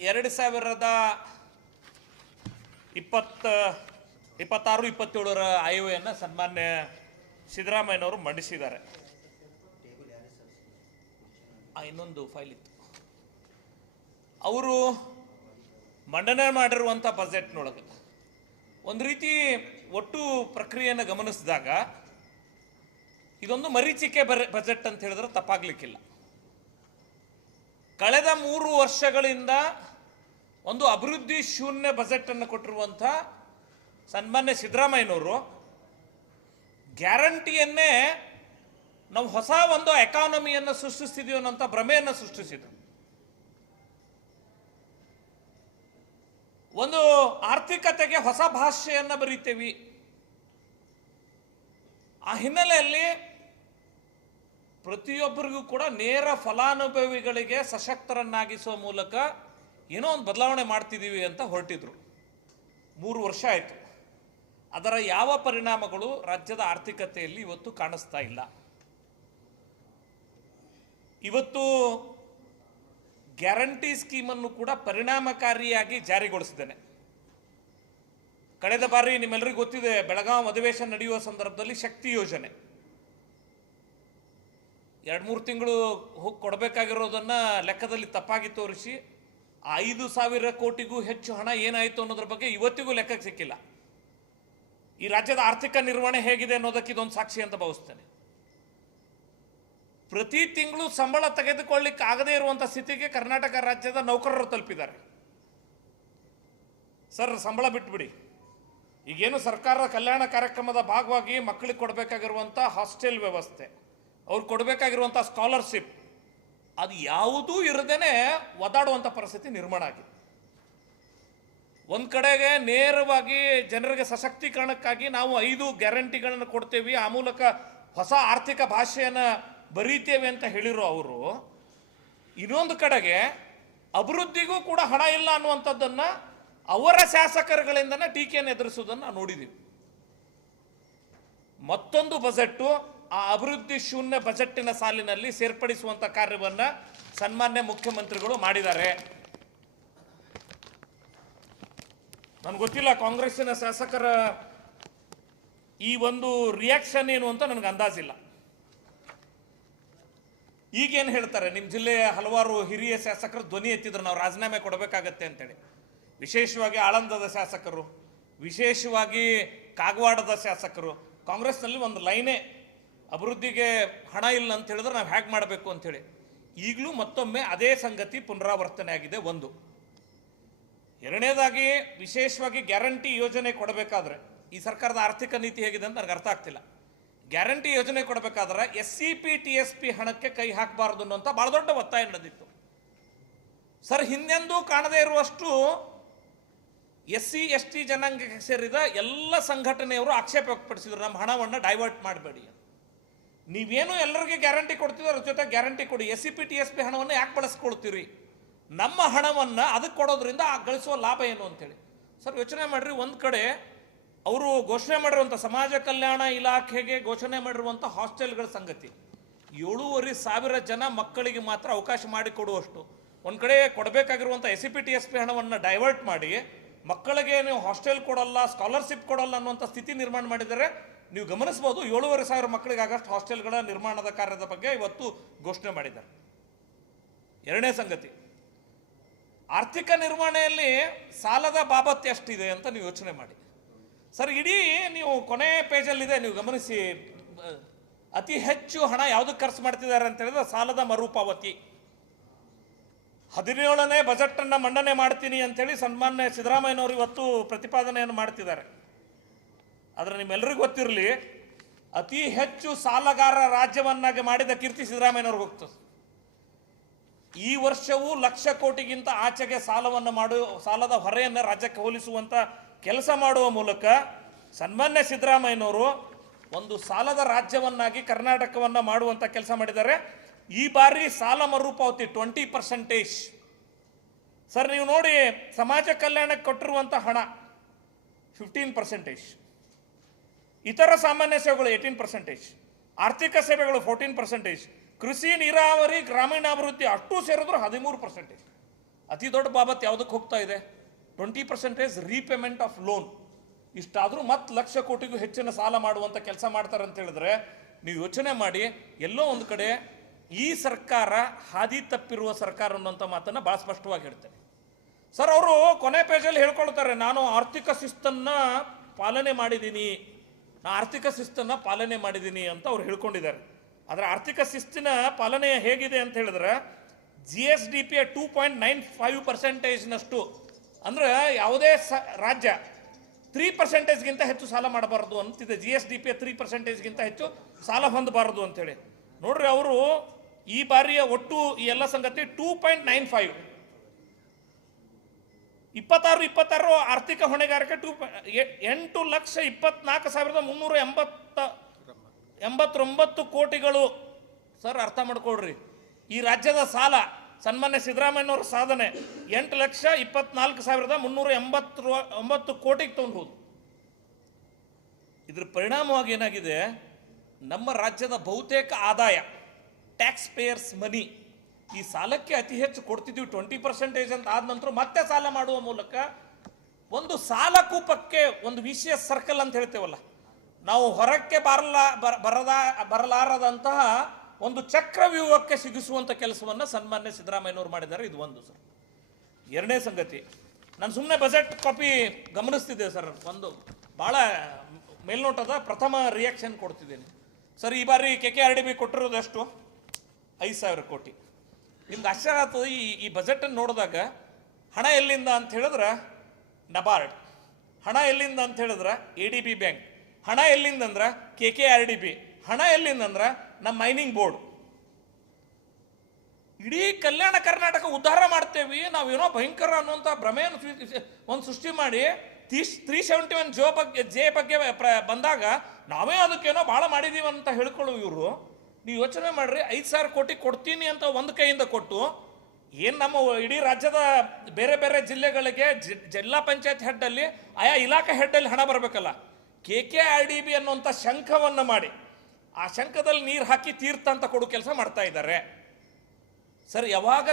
2026-27 ಆಯವ್ಯಯನ್ನು ಸನ್ಮಾನ್ಯ ಸಿದ್ದರಾಮಯ್ಯನವರು ಮಂಡಿಸಿದ್ದಾರೆ. ಇನ್ನೊಂದು ಫೈಲ್ ಇತ್ತು. ಅವರು ಮಂಡನೆ ಮಾಡಿರುವಂಥ ಬಜೆಟ್ನೊಳಗೆ ಒಂದು ರೀತಿ ಒಟ್ಟು ಪ್ರಕ್ರಿಯೆಯನ್ನು ಗಮನಿಸಿದಾಗ ಇದೊಂದು ಮರೀಚಿಕೆ ಬಜೆಟ್ ಅಂತ ಹೇಳಿದ್ರೆ ತಪ್ಪಾಗಲಿಕ್ಕಿಲ್ಲ. ಕಳೆದ 3 ವರ್ಷಗಳಿಂದ ಒಂದು ಅಭಿವೃದ್ಧಿ ಶೂನ್ಯ ಬಜೆಟನ್ನು ಕೊಟ್ಟಿರುವಂಥ ಸನ್ಮಾನ್ಯ ಸಿದ್ದರಾಮಯ್ಯನವರು ಗ್ಯಾರಂಟಿಯನ್ನೇ ನಾವು ಹೊಸ ಒಂದು ಎಕಾನಮಿಯನ್ನು ಸೃಷ್ಟಿಸ್ತಿದ್ದೀವಿ ಅನ್ನೋಂಥ ಭ್ರಮೆಯನ್ನು ಸೃಷ್ಟಿಸಿದರು. ಒಂದು ಆರ್ಥಿಕತೆಗೆ ಹೊಸ ಭಾಷೆಯನ್ನು ಬರೀತೇವೆ. ಆ ಹಿನ್ನೆಲೆಯಲ್ಲಿ ಪ್ರತಿಯೊಬ್ಬರಿಗೂ ಕೂಡ ನೇರ ಫಲಾನುಭವಿಗಳಿಗೆ ಸಶಕ್ತರನ್ನಾಗಿಸುವ ಮೂಲಕ ಏನೋ ಒಂದು ಬದಲಾವಣೆ ಮಾಡ್ತಿದ್ದೀವಿ ಅಂತ ಹೊರಟಿದ್ರು. 3 ವರ್ಷ ಆಯಿತು. ಅದರ ಯಾವ ಪರಿಣಾಮಗಳು ರಾಜ್ಯದ ಆರ್ಥಿಕತೆಯಲ್ಲಿ ಇವತ್ತು ಕಾಣಿಸ್ತಾ ಇಲ್ಲ. ಇವತ್ತು ಗ್ಯಾರಂಟಿ ಸ್ಕೀಮನ್ನು ಕೂಡ ಪರಿಣಾಮಕಾರಿಯಾಗಿ ಜಾರಿಗೊಳಿಸಿದ್ದೇನೆ. ಕಳೆದ ಬಾರಿ ನಿಮ್ಮೆಲ್ಲರಿಗೂ ಗೊತ್ತಿದೆ, ಬೆಳಗಾವಿ ಅಧಿವೇಶನ ನಡೆಯುವ ಸಂದರ್ಭದಲ್ಲಿ ಶಕ್ತಿ ಯೋಜನೆ 2-3 ತಿಂಗಳು ಹೋಗಿ ಕೊಡಬೇಕಾಗಿರೋದನ್ನು ಲೆಕ್ಕದಲ್ಲಿ ತಪ್ಪಾಗಿ ತೋರಿಸಿ 5,000 ಕೋಟಿಗೂ ಹೆಚ್ಚು ಹಣ ಏನಾಯಿತು ಅನ್ನೋದ್ರ ಬಗ್ಗೆ ಇವತ್ತಿಗೂ ಲೆಕ್ಕಕ್ಕೆ ಸಿಕ್ಕಿಲ್ಲ. ಈ ರಾಜ್ಯದ ಆರ್ಥಿಕ ನಿರ್ವಹಣೆ ಹೇಗಿದೆ ಅನ್ನೋದಕ್ಕೆ ಇದೊಂದು ಸಾಕ್ಷಿ ಅಂತ ಭಾವಿಸ್ತೇನೆ. ಪ್ರತಿ ತಿಂಗಳು ಸಂಬಳ ತೆಗೆದುಕೊಳ್ಳಿಕ್ಕೆ ಆಗದೇ ಇರುವಂಥ ಸ್ಥಿತಿಗೆ ಕರ್ನಾಟಕ ರಾಜ್ಯದ ನೌಕರರು ತಲುಪಿದ್ದಾರೆ. ಸರ್, ಸಂಬಳ ಬಿಟ್ಬಿಡಿ. ಈಗೇನು ಸರ್ಕಾರದ ಕಲ್ಯಾಣ ಕಾರ್ಯಕ್ರಮದ ಭಾಗವಾಗಿ ಮಕ್ಕಳಿಗೆ ಕೊಡಬೇಕಾಗಿರುವಂಥ ಹಾಸ್ಟೆಲ್ ವ್ಯವಸ್ಥೆ, ಅವ್ರು ಕೊಡಬೇಕಾಗಿರುವಂಥ ಸ್ಕಾಲರ್ಶಿಪ್, ಅದು ಯಾವುದೂ ಇರದೇನೆ ಒದಾಡುವಂಥ ಪರಿಸ್ಥಿತಿ ನಿರ್ಮಾಣ ಆಗಿದೆ. ಒಂದು ಕಡೆಗೆ ನೇರವಾಗಿ ಜನರಿಗೆ ಸಶಕ್ತೀಕರಣಕ್ಕಾಗಿ ನಾವು 5 ಗ್ಯಾರಂಟಿಗಳನ್ನು ಕೊಡ್ತೇವೆ, ಆ ಮೂಲಕ ಹೊಸ ಆರ್ಥಿಕ ಭಾಷೆಯನ್ನು ಬರೀತೇವೆ ಅಂತ ಹೇಳಿರೋ ಅವರು, ಇನ್ನೊಂದು ಕಡೆಗೆ ಅಭಿವೃದ್ಧಿಗೂ ಕೂಡ ಹಣ ಇಲ್ಲ ಅನ್ನುವಂಥದ್ದನ್ನು ಅವರ ಶಾಸಕರುಗಳಿಂದನೇ ಟೀಕೆಯನ್ನು ಎದುರಿಸುವುದನ್ನು ನಾವು ನೋಡಿದ್ದೀವಿ. ಮತ್ತೊಂದು ಬಜೆಟ್ಟು ಆ ಅಭಿವೃದ್ಧಿ ಶೂನ್ಯ ಬಜೆಟ್ಟಿನ ಸಾಲಿನಲ್ಲಿ ಸೇರ್ಪಡಿಸುವಂಥ ಕಾರ್ಯವನ್ನು ಸನ್ಮಾನ್ಯ ಮುಖ್ಯಮಂತ್ರಿಗಳು ಮಾಡಿದ್ದಾರೆ. ನನಗೆ ಗೊತ್ತಿಲ್ಲ ಕಾಂಗ್ರೆಸ್ಸಿನ ಶಾಸಕರ ಈ ಒಂದು ರಿಯಾಕ್ಷನ್ ಏನು ಅಂತ ನನಗೆ ಅಂದಾಜಿಲ್ಲ. ಈಗೇನು ಹೇಳ್ತಾರೆ, ನಿಮ್ಮ ಜಿಲ್ಲೆಯ ಹಲವಾರು ಹಿರಿಯ ಶಾಸಕರು ಧ್ವನಿ ಎತ್ತಿದ್ರು ನಾವು ರಾಜೀನಾಮೆ ಕೊಡಬೇಕಾಗತ್ತೆ ಅಂತೇಳಿ. ವಿಶೇಷವಾಗಿ ಆಳಂದದ ಶಾಸಕರು, ವಿಶೇಷವಾಗಿ ಕಾಗವಾಡದ ಶಾಸಕರು, ಕಾಂಗ್ರೆಸ್ನಲ್ಲಿ ಒಂದು ಲೈನೇ ಅಭಿವೃದ್ಧಿಗೆ ಹಣ ಇಲ್ಲ ಅಂತ ಹೇಳಿದ್ರೆ ನಾವು ಹೇಗೆ ಮಾಡಬೇಕು ಅಂಥೇಳಿ. ಈಗಲೂ ಮತ್ತೊಮ್ಮೆ ಅದೇ ಸಂಗತಿ ಪುನರಾವರ್ತನೆ ಆಗಿದೆ. ಒಂದು. ಎರಡನೇದಾಗಿ ವಿಶೇಷವಾಗಿ ಗ್ಯಾರಂಟಿ ಯೋಜನೆ ಕೊಡಬೇಕಾದ್ರೆ ಈ ಸರ್ಕಾರದ ಆರ್ಥಿಕ ನೀತಿ ಹೇಗಿದೆ ಅಂತ ನನಗೆ ಅರ್ಥ ಆಗ್ತಿಲ್ಲ. ಗ್ಯಾರಂಟಿ ಯೋಜನೆ ಕೊಡಬೇಕಾದ್ರೆ SCP TSP ಹಣಕ್ಕೆ ಕೈ ಹಾಕಬಾರ್ದು ಅನ್ನೋಂಥ ಭಾಳ ದೊಡ್ಡ ಒತ್ತಾಯ ನಡೆದಿತ್ತು. ಸರ್, ಹಿಂದೆಂದೂ ಕಾಣದೇ ಇರುವಷ್ಟು SC ST ಜನಾಂಗಕ್ಕೆ ಸೇರಿದ ಎಲ್ಲ ಸಂಘಟನೆಯವರು ಆಕ್ಷೇಪ ವ್ಯಕ್ತಪಡಿಸಿದ್ರು, ನಮ್ಮ ಹಣವನ್ನು ಡೈವರ್ಟ್ ಮಾಡಬೇಡಿ. ನೀವೇನು ಎಲ್ಲರಿಗೆ ಗ್ಯಾರಂಟಿ ಕೊಡ್ತೀವಿ, ಅದ್ರ ಜೊತೆ ಗ್ಯಾರಂಟಿ ಕೊಡಿ. SCP TSP ಹಣವನ್ನು ಯಾಕೆ ಬಳಸ್ಕೊಳ್ತೀರಿ? ನಮ್ಮ ಹಣವನ್ನು ಅದಕ್ಕೆ ಕೊಡೋದ್ರಿಂದ ಗಳಿಸುವ ಲಾಭ ಏನು ಅಂತೇಳಿ. ಸರ್, ಯೋಚನೆ ಮಾಡಿರಿ. ಒಂದು ಕಡೆ ಅವರು ಘೋಷಣೆ ಮಾಡಿರುವಂಥ ಸಮಾಜ ಕಲ್ಯಾಣ ಇಲಾಖೆಗೆ ಘೋಷಣೆ ಮಾಡಿರುವಂಥ ಹಾಸ್ಟೆಲ್ಗಳ ಸಂಗತಿ 7,500 ಜನ ಮಕ್ಕಳಿಗೆ ಮಾತ್ರ ಅವಕಾಶ ಮಾಡಿಕೊಡುವಷ್ಟು. ಒಂದು ಕಡೆ ಕೊಡಬೇಕಾಗಿರುವಂಥ SCP TSP ಹಣವನ್ನು ಡೈವರ್ಟ್ ಮಾಡಿ ಮಕ್ಕಳಿಗೆ ನೀವು ಹಾಸ್ಟೆಲ್ ಕೊಡಲ್ಲ, ಸ್ಕಾಲರ್ಶಿಪ್ ಕೊಡಲ್ಲ ಅನ್ನುವಂಥ ಸ್ಥಿತಿ ನಿರ್ಮಾಣ ಮಾಡಿದರೆ ನೀವು ಗಮನಿಸ್ಬೋದು. 7,500 ಮಕ್ಕಳಿಗೆ ಆಗಷ್ಟು ಹಾಸ್ಟೆಲ್ಗಳ ನಿರ್ಮಾಣದ ಕಾರ್ಯದ ಬಗ್ಗೆ ಇವತ್ತು ಘೋಷಣೆ ಮಾಡಿದ್ದಾರೆ. ಎರಡನೇ ಸಂಗತಿ, ಆರ್ಥಿಕ ನಿರ್ವಹಣೆಯಲ್ಲಿ ಸಾಲದ ಬಾಬತ್ತು ಎಷ್ಟಿದೆ ಅಂತ ನೀವು ಯೋಚನೆ ಮಾಡಿ. ಸರ್, ಇಡೀ ನೀವು ಕೊನೆ ಪೇಜಲ್ಲಿದೆ, ನೀವು ಗಮನಿಸಿ. ಅತಿ ಹೆಚ್ಚು ಹಣ ಯಾವುದಕ್ಕೆ ಖರ್ಚು ಮಾಡ್ತಿದ್ದಾರೆ ಅಂತ ಹೇಳಿದ್ರೆ ಸಾಲದ ಮರುಪಾವತಿ. 17ನೇ ಬಜೆಟನ್ನು ಮಂಡನೆ ಮಾಡ್ತೀನಿ ಅಂತೇಳಿ ಸನ್ಮಾನ್ಯ ಸಿದ್ದರಾಮಯ್ಯನವರು ಇವತ್ತು ಪ್ರತಿಪಾದನೆಯನ್ನು ಮಾಡ್ತಿದ್ದಾರೆ. ಆದರೆ ನಿಮ್ಮೆಲ್ಲರಿಗೂ ಗೊತ್ತಿರಲಿ, ಅತಿ ಹೆಚ್ಚು ಸಾಲಗಾರ ರಾಜ್ಯವನ್ನಾಗಿ ಮಾಡಿದ ಕೀರ್ತಿ ಸಿದ್ದರಾಮಯ್ಯನವ್ರಿಗೆ ಹೋಗ್ತದೆ. ಈ ವರ್ಷವೂ 1,00,000 ಕೋಟಿಗಿಂತ ಆಚೆಗೆ ಸಾಲದ ಹೊರೆಯನ್ನು ರಾಜ್ಯಕ್ಕೆ ಹೋಲಿಸುವಂಥ ಕೆಲಸ ಮಾಡುವ ಮೂಲಕ ಸನ್ಮಾನ್ಯ ಸಿದ್ದರಾಮಯ್ಯನವರು ಒಂದು ಸಾಲದ ರಾಜ್ಯವನ್ನಾಗಿ ಕರ್ನಾಟಕವನ್ನು ಮಾಡುವಂಥ ಕೆಲಸ ಮಾಡಿದ್ದಾರೆ. ಈ ಬಾರಿ ಸಾಲ ಮರುಪಾವತಿ 20%. ಸರ್, ನೀವು ನೋಡಿ, ಸಮಾಜ ಕಲ್ಯಾಣಕ್ಕೆ ಕೊಟ್ಟಿರುವಂಥ ಹಣ 15%, ಇತರ ಸಾಮಾನ್ಯ ಸೇವೆಗಳು 18%, ಆರ್ಥಿಕ ಸೇವೆಗಳು 14%, ಕೃಷಿ ನೀರಾವರಿ ಗ್ರಾಮೀಣಾಭಿವೃದ್ಧಿ ಅಷ್ಟು ಸೇರಿದ್ರು 13%. ಅತಿ ದೊಡ್ಡ ಬಾಬತ್ ಯಾವುದಕ್ಕೆ ಹೋಗ್ತಾ ಇದೆ? 20% ರೀಪೇಮೆಂಟ್ ಆಫ್ ಲೋನ್. ಇಷ್ಟಾದರೂ ಮತ್ತೆ ಲಕ್ಷ ಕೋಟಿಗೂ ಹೆಚ್ಚಿನ ಸಾಲ ಮಾಡುವಂಥ ಕೆಲಸ ಮಾಡ್ತಾರೆ ಅಂತ ಹೇಳಿದ್ರೆ ನೀವು ಯೋಚನೆ ಮಾಡಿ. ಎಲ್ಲೋ ಒಂದು ಕಡೆ ಈ ಸರ್ಕಾರ ಹಾದಿ ತಪ್ಪಿರುವ ಸರ್ಕಾರ ಅನ್ನುವಂಥ ಮಾತನ್ನು ಭಾಳ ಸ್ಪಷ್ಟವಾಗಿ ಹೇಳ್ತೇನೆ. ಸರ್, ಅವರು ಕೊನೆ ಪೇಜಲ್ಲಿ ಹೇಳ್ಕೊಳ್ತಾರೆ, ನಾನು ಆರ್ಥಿಕ ಶಿಸ್ತನ್ನು ಪಾಲನೆ ಮಾಡಿದ್ದೀನಿ, ಅಂತ ಅವ್ರು ಹೇಳ್ಕೊಂಡಿದ್ದಾರೆ. ಆದರೆ ಆರ್ಥಿಕ ಶಿಸ್ತಿನ ಪಾಲನೆ ಹೇಗಿದೆ ಅಂತ ಹೇಳಿದ್ರೆ GSDP 2.95%ನಷ್ಟು, ಅಂದ್ರೆ ಯಾವುದೇ ರಾಜ್ಯ 3%ಗಿಂತ ಹೆಚ್ಚು ಸಾಲ ಮಾಡಬಾರದು ಅಂತಿದೆ. GSDP 3%ಗಿಂತ ಹೆಚ್ಚು ಸಾಲ ಹೊಂದಬಾರದು ಅಂತೇಳಿ. ನೋಡ್ರಿ, ಅವರು ಈ ಬಾರಿಯ ಒಟ್ಟು ಈ ಎಲ್ಲ ಸಂಗತಿ 2.95, 26 ಆರ್ಥಿಕ ಹೊಣೆಗಾರಿಕೆ 8,24,389 ಕೋಟಿಗಳು. ಸರ್, ಅರ್ಥ ಮಾಡ್ಕೊಳ್ರಿ, ಈ ರಾಜ್ಯದ ಸಾಲ ಸನ್ಮಾನ್ಯ ಸಿದ್ದರಾಮಯ್ಯನವರ ಸಾಧನೆ 8,24,389 ಕೋಟಿಗೆ ತೊಗೊಂಡು. ಇದ್ರ ಪರಿಣಾಮವಾಗಿ ಏನಾಗಿದೆ, ನಮ್ಮ ರಾಜ್ಯದ ಬಹುತೇಕ ಆದಾಯ, ಟ್ಯಾಕ್ಸ್ ಪೇಯರ್ಸ್ ಮನಿ, ಈ ಸಾಲಕ್ಕೆ ಅತಿ ಹೆಚ್ಚು ಕೊಡ್ತಿದ್ವಿ 20% ಅಂತ ಆದ ನಂತರ ಮತ್ತೆ ಸಾಲ ಮಾಡುವ ಮೂಲಕ ಒಂದು ಸಾಲ ಕೂಪಕ್ಕೆ ಒಂದು ವಿಶಿಯಸ್ ಸರ್ಕಲ್ ಅಂತ ಹೇಳ್ತೇವಲ್ಲ, ನಾವು ಹೊರಕ್ಕೆ ಬರಲಾರದಂತಹ ಒಂದು ಚಕ್ರವ್ಯೂಹಕ್ಕೆ ಸಿಗಿಸುವಂಥ ಕೆಲಸವನ್ನು ಸನ್ಮಾನ್ಯ ಸಿದ್ದರಾಮಯ್ಯನವರು ಮಾಡಿದ್ದಾರೆ. ಇದು ಒಂದು. ಸರ್, ಎರಡನೇ ಸಂಗತಿ, ನಾನು ಸುಮ್ಮನೆ ಬಜೆಟ್ ಕಾಪಿ ಗಮನಿಸ್ತಿದ್ದೆ ಸರ್, ಒಂದು ಭಾಳ ಮೇಲ್ನೋಟದ ಪ್ರಥಮ ರಿಯಾಕ್ಷನ್ ಕೊಡ್ತಿದ್ದೇನೆ. ಸರ್, ಈ ಬಾರಿ KKRDB ಕೊಟ್ಟಿರೋದಷ್ಟು 5,000 ಕೋಟಿ. ನಿಮ್ಗೆ ಆಶ್ಚರ್ಯ ಆಗ್ತದೆ ಈ ಬಜೆಟನ್ನು ನೋಡಿದಾಗ. ಹಣ ಎಲ್ಲಿಂದ ಅಂತ ಹೇಳಿದ್ರೆ ನಬಾರ್ಡ್, ಹಣ ಎಲ್ಲಿಂದ ಅಂತ ಹೇಳಿದ್ರೆ ADB ಬ್ಯಾಂಕ್, ಹಣ ಎಲ್ಲಿಂದ ಅಂದ್ರೆ KKRDB, ಹಣ ಎಲ್ಲಿಂದ ಅಂದ್ರೆ ನಮ್ಮ ಮೈನಿಂಗ್ ಬೋರ್ಡ್. ಇಡೀ ಕಲ್ಯಾಣ ಕರ್ನಾಟಕ ಉದ್ಧಾರ ಮಾಡ್ತೇವೆ ನಾವೇನೋ ಭಯಂಕರ ಅನ್ನುವಂಥ ಭ್ರಮೆಯನ್ನು ಒಂದು ಸೃಷ್ಟಿ ಮಾಡಿ 371 ಜೆ ಬಗ್ಗೆ ಬಂದಾಗ ನಾವೇ ಅದಕ್ಕೇನೋ ಭಾಳ ಮಾಡಿದೀವಿ ಅಂತ ಹೇಳ್ಕೊಳ್ಳುವ ಇವರು. ನೀವು ಯೋಚನೆ ಮಾಡ್ರಿ, 5,000 ಕೋಟಿ ಕೊಡ್ತೀನಿ ಅಂತ ಒಂದು ಕೈಯಿಂದ ಕೊಟ್ಟು, ಏನು ನಮ್ಮ ಇಡೀ ರಾಜ್ಯದ ಬೇರೆ ಬೇರೆ ಜಿಲ್ಲೆಗಳಿಗೆ ಜಿಲ್ಲಾ ಪಂಚಾಯತ್ ಹೆಡ್ಡಲ್ಲಿ ಆಯಾ ಇಲಾಖೆ ಹೆಡ್ಡಲ್ಲಿ ಹಣ ಬರಬೇಕಲ್ಲ, KKRDB ಅನ್ನುವಂಥ ಶಂಖವನ್ನು ಮಾಡಿ ಆ ಶಂಖದಲ್ಲಿ ನೀರು ಹಾಕಿ ತೀರ್ಥ ಅಂತ ಕೊಡೋ ಕೆಲಸ ಮಾಡ್ತಾ ಇದ್ದಾರೆ. ಸರ್, ಯಾವಾಗ